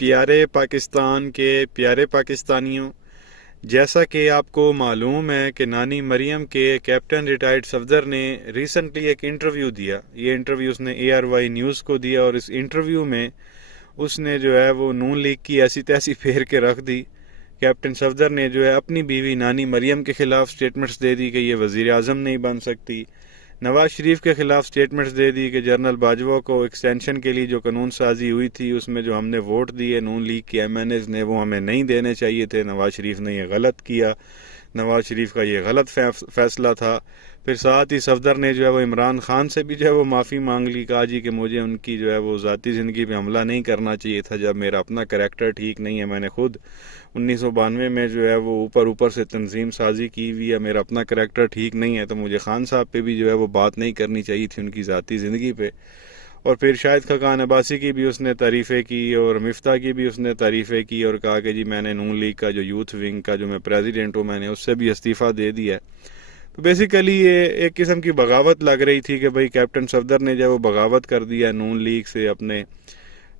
پیارے پاکستان کے پیارے پاکستانیوں، جیسا کہ آپ کو معلوم ہے کہ نانی مریم کے کیپٹن ریٹائرڈ صفدر نے ریسنٹلی ایک انٹرویو دیا. یہ انٹرویو اس نے ARY نیوز کو دیا، اور اس انٹرویو میں اس نے جو ہے وہ نون لیگ کی ایسی تیسی پھیر کے رکھ دی. کیپٹن صفدر نے جو ہے اپنی بیوی نانی مریم کے خلاف سٹیٹمنٹس دے دی کہ یہ وزیر اعظم نہیں بن سکتی. نواز شریف کے خلاف سٹیٹمنٹس دے دی کہ جنرل باجوہ کو ایکسٹینشن کے لیے جو قانون سازی ہوئی تھی اس میں جو ہم نے ووٹ دیے نون لیگ کے MNAs نے وہ ہمیں نہیں دینے چاہیے تھے. نواز شریف نے یہ غلط کیا، نواز شریف کا یہ غلط فیصلہ تھا. پھر ساتھ ہی صفدر نے جو ہے وہ عمران خان سے بھی جو ہے وہ معافی مانگ لی، کہا جی کہ مجھے ان کی جو ہے وہ ذاتی زندگی پہ حملہ نہیں کرنا چاہیے تھا جب میرا اپنا کریکٹر ٹھیک نہیں ہے. میں نے خود 1992 میں جو ہے وہ اوپر سے تنظیم سازی کی ہوئی ہے، میرا اپنا کریکٹر ٹھیک نہیں ہے، تو مجھے خان صاحب پہ بھی جو ہے وہ بات نہیں کرنی چاہیے تھی ان کی ذاتی زندگی پہ. اور پھر شاہد خاقان عباسی کی بھی اس نے تعریفیں کی، اور مفتاح کی بھی اس نے تعریفیں کی، اور کہا کہ جی میں نے نون لیگ کا جو یوتھ ونگ کا جو میں پریزیڈنٹ ہوں میں نے اس سے بھی استعفیٰ دے دیا ہے. تو بیسیکلی یہ ایک قسم کی بغاوت لگ رہی تھی کہ بھائی کیپٹن صفدر نے جو ہے وہ بغاوت کر دیا نون لیگ سے، اپنے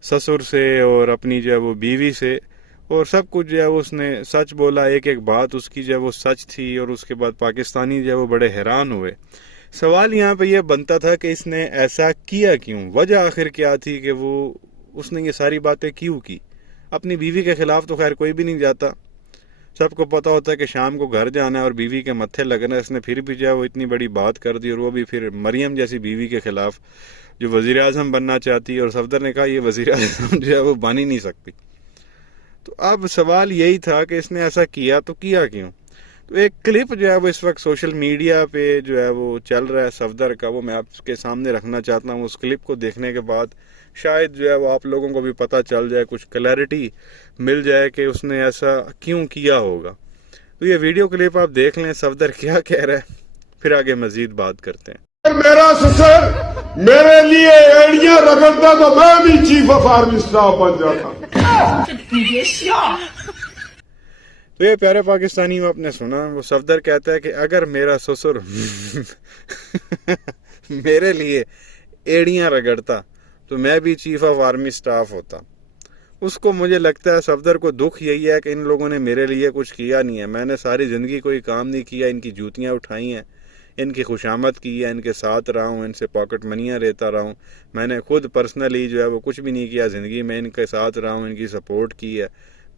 سسر سے اور اپنی جو ہے وہ بیوی سے، اور سب کچھ جو ہے اس نے سچ بولا. ایک ایک بات اس کی جو ہے وہ سچ تھی، اور اس کے بعد پاکستانی جو ہے وہ بڑے حیران ہوئے. سوال یہاں پہ یہ بنتا تھا کہ اس نے ایسا کیا کیوں، وجہ آخر کیا تھی کہ وہ اس نے یہ ساری باتیں کیوں کی. اپنی بیوی کے خلاف تو خیر کوئی بھی نہیں جاتا، سب کو پتا ہوتا ہے کہ شام کو گھر جانا ہے اور بیوی کے متھے لگنا ہے. اس نے پھر بھی جو ہے وہ اتنی بڑی بات کر دی، اور وہ بھی پھر مریم جیسی بیوی کے خلاف جو وزیر اعظم بننا چاہتی ہے. اور صفدر نے کہا یہ وزیر اعظم جو ہے وہ بن ہی نہیں سکتی. تو اب سوال یہی تھا کہ اس نے ایسا کیا تو کیا کیوں. تو ایک کلپ جو ہے وہ اس وقت سوشل میڈیا پہ جو ہے وہ چل رہا ہے صفدر کا، وہ میں آپ کے سامنے رکھنا چاہتا ہوں. اس کلپ کو دیکھنے کے بعد شاید جو ہے وہ آپ لوگوں کو بھی پتہ چل جائے، کچھ کلیئرٹی مل جائے کہ اس نے ایسا کیوں کیا ہوگا. تو یہ ویڈیو کلپ آپ دیکھ لیں صفدر کیا کہہ رہا ہے، پھر آگے مزید بات کرتے ہیں. میرا سسر میرے لیے ایڑیاں رگڑتا تو میں بھی چیف آف آرمی اسٹاف بن جاتا. تو یہ پیارے پاکستانی آپ نے سنا، وہ صفدر کہتا ہے کہ اگر میرا سسر میرے لیے ایڑیاں رگڑتا تو میں بھی چیف آف آرمی سٹاف ہوتا. اس کو مجھے لگتا ہے صفدر کو دکھ یہی ہے کہ ان لوگوں نے میرے لیے کچھ کیا نہیں ہے. میں نے ساری زندگی کوئی کام نہیں کیا، ان کی جوتیاں اٹھائی ہیں، ان کی خوشامد کی ہے، ان کے ساتھ رہا ہوں، ان سے پاکٹ منیاں لیتا رہا ہوں. میں نے خود پرسنلی جو ہے وہ کچھ بھی نہیں کیا زندگی میں، ان کے ساتھ رہا ہوں، ان کی سپورٹ کی ہے.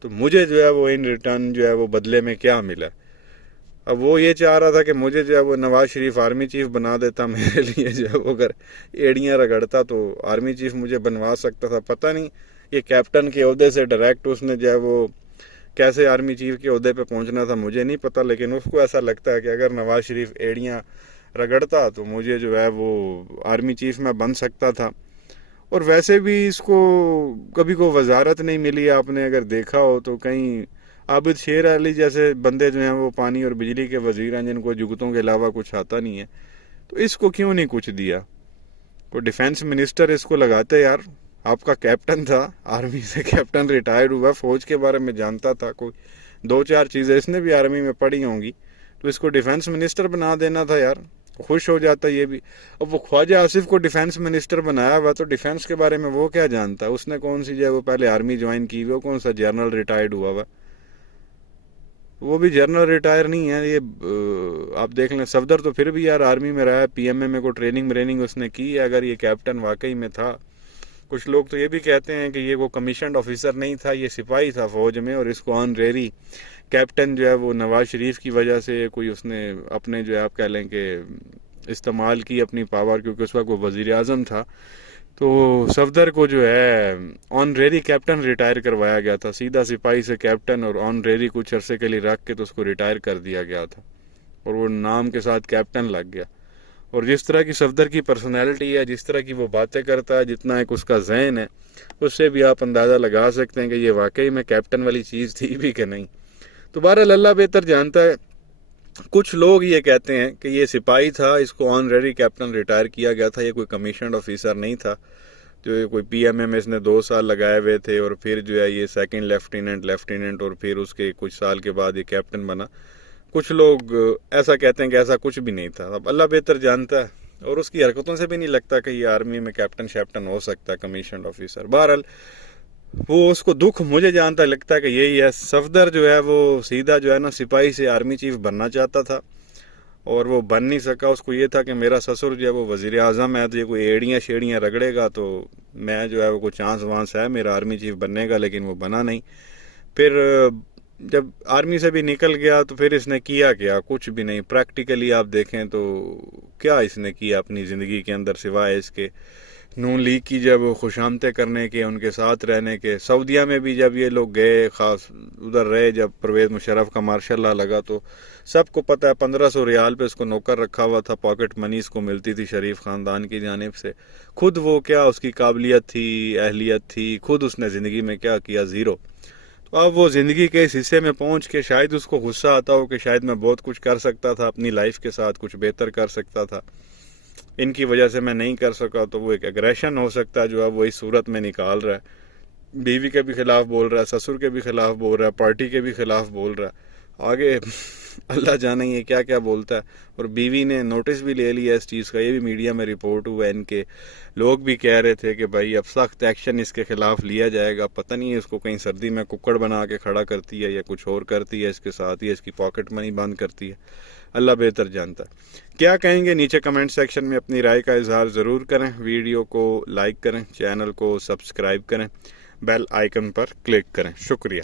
تو مجھے جو ہے وہ ان ریٹرن جو ہے وہ بدلے میں کیا ملا. اب وہ یہ چاہ رہا تھا کہ مجھے جو ہے وہ نواز شریف آرمی چیف بنا دیتا، میرے لیے جو ہے وہ اگر ایڑیاں رگڑتا تو آرمی چیف مجھے بنوا سکتا تھا. پتہ نہیں یہ کیپٹن کے عہدے سے ڈائریکٹ اس نے جو ہے وہ کیسے آرمی چیف کے عہدے پہ پہنچنا تھا مجھے نہیں پتہ، لیکن اس کو ایسا لگتا ہے کہ اگر نواز شریف ایڑیاں رگڑتا تو مجھے جو ہے وہ آرمی چیف میں بن سکتا تھا. اور ویسے بھی اس کو کبھی کوئی وزارت نہیں ملی. آپ نے اگر دیکھا ہو تو کہیں عابد شیر علی جیسے بندے جو ہیں وہ پانی اور بجلی کے وزیر ہیں جن کو جگتوں کے علاوہ کچھ آتا نہیں ہے، تو اس کو کیوں نہیں کچھ دیا. کوئی ڈیفینس منسٹر اس کو لگاتے. یار آپ کا کیپٹن تھا، آرمی سے کیپٹن ریٹائرڈ ہوا، فوج کے بارے میں جانتا تھا، کوئی دو چار چیزیں اس نے بھی آرمی میں پڑھی ہوں گی، تو اس کو ڈیفینس منسٹر بنا دینا تھا. یار خوش ہو جاتا یہ بھی. اب وہ خواجہ آصف کو ڈیفینس منسٹر بنایا ہوا تو ڈیفینس کے بارے میں وہ کیا جانتا ہے. اس نے کون سی جو ہے وہ پہلے آرمی جوائن کی ہوئی، وہ کون سا جنرل ریٹائرڈ ہوا ہوا، وہ بھی جنرل ریٹائر نہیں ہے. یہ آپ دیکھ لیں صفدر تو پھر بھی یار آرمی میں رہا ہے، PMA کو ٹریننگ اس نے کی ہے. اگر یہ کیپٹن واقعی میں تھا، کچھ لوگ تو یہ بھی کہتے ہیں کہ یہ وہ کمیشنڈ آفیسر نہیں تھا، یہ سپاہی تھا فوج میں، اور اس کو آنریری کیپٹن جو ہے وہ نواز شریف کی وجہ سے کوئی اس نے اپنے جو ہے آپ کہہ لیں کہ استعمال کی اپنی پاور، کیونکہ اس وقت وہ وزیر اعظم تھا. تو صفدر کو جو ہے آنریری کیپٹن ریٹائر کروایا گیا تھا، سیدھا سپاہی سے کیپٹن، اور آنریری کچھ عرصے کے لیے رکھ کے تو اس کو ریٹائر کر دیا گیا تھا، اور وہ نام کے ساتھ کیپٹن لگ گیا. اور جس طرح کی صفدر کی پرسنالٹی ہے، جس طرح کی وہ باتیں کرتا ہے، جتنا ایک اس کا ذہن ہے، اس سے بھی آپ اندازہ لگا سکتے ہیں کہ یہ واقعی میں کیپٹن والی چیز تھی بھی کہ نہیں. تو بہرحال اللہ بہتر جانتا ہے. کچھ لوگ یہ کہتے ہیں کہ یہ سپاہی تھا، اس کو آنریری کیپٹن ریٹائر کیا گیا تھا، یہ کوئی کمیشنڈ آفیسر نہیں تھا. جو کوئی PMA میں اس نے 2 سال لگائے ہوئے تھے، اور پھر جو ہے یہ سیکنڈ لیفٹیننٹ، اور پھر اس کے کچھ سال کے بعد یہ کیپٹن بنا. کچھ لوگ ایسا کہتے ہیں کہ ایسا کچھ بھی نہیں تھا. اب اللہ بہتر جانتا ہے، اور اس کی حرکتوں سے بھی نہیں لگتا کہ یہ آرمی میں کیپٹن شیپٹن ہو سکتا ہے، کمیشنڈ آفیسر. بہرحال وہ اس کو دکھ مجھے جانتا لگتا ہے کہ یہی ہے. صفدر جو ہے وہ سیدھا جو ہے نا سپاہی سے آرمی چیف بننا چاہتا تھا اور وہ بن نہیں سکا. اس کو یہ تھا کہ میرا سسر جو ہے وہ وزیر اعظم ہے تو یہ کوئی ایڑیاں شیڑیاں رگڑے گا تو میں جو ہے وہ کوئی چانس وانس ہے میرا آرمی چیف بننے کا, لیکن وہ بنا نہیں. پھر جب آرمی سے بھی نکل گیا تو پھر اس نے کیا کچھ بھی نہیں. پریکٹیکلی آپ دیکھیں تو کیا اس نے کیا اپنی زندگی کے اندر سوائے اس کے نون لیگ کی جب خوش آمدیں کرنے کے, ان کے ساتھ رہنے کے. سعودیہ میں بھی جب یہ لوگ گئے خاص ادھر رہے, جب پرویز مشرف کا مارشل لا لگا تو سب کو پتہ ہے 1500 ریال پہ اس کو نوکر رکھا ہوا تھا, پاکٹ منی اس کو ملتی تھی شریف خاندان کی جانب سے. خود وہ کیا اس کی قابلیت تھی, اہلیت تھی, خود اس نے زندگی میں کیا کیا, زیرو. تو اب وہ زندگی کے اس حصے میں پہنچ کے شاید اس کو غصہ آتا ہو کہ شاید میں بہت کچھ کر سکتا تھا اپنی لائف کے ساتھ, کچھ بہتر کر سکتا تھا, ان کی وجہ سے میں نہیں کر سکا. تو وہ ایک ایگریشن ہو سکتا ہے جو اب وہ اس صورت میں نکال رہا ہے. بیوی کے بھی خلاف بول رہا ہے, سسر کے بھی خلاف بول رہا ہے, پارٹی کے بھی خلاف بول رہا ہے. آگے اللہ جانے یہ کیا کیا بولتا ہے. اور بیوی نے نوٹس بھی لے لیا اس چیز کا, یہ بھی میڈیا میں رپورٹ ہوا ہے. ان کے لوگ بھی کہہ رہے تھے کہ بھائی اب سخت ایکشن اس کے خلاف لیا جائے گا. پتہ نہیں اس کو کہیں سردی میں ککڑ بنا کے کھڑا کرتی ہے یا کچھ اور کرتی ہے اس کے ساتھ, یا اس کی پاکٹ منی بند کرتی ہے, اللہ بہتر جانتا ہے. کیا کہیں گے نیچے کمنٹ سیکشن میں اپنی رائے کا اظہار ضرور کریں. ویڈیو کو لائک کریں, چینل کو سبسکرائب کریں, بیل آئیکن پر کلک کریں. شکریہ.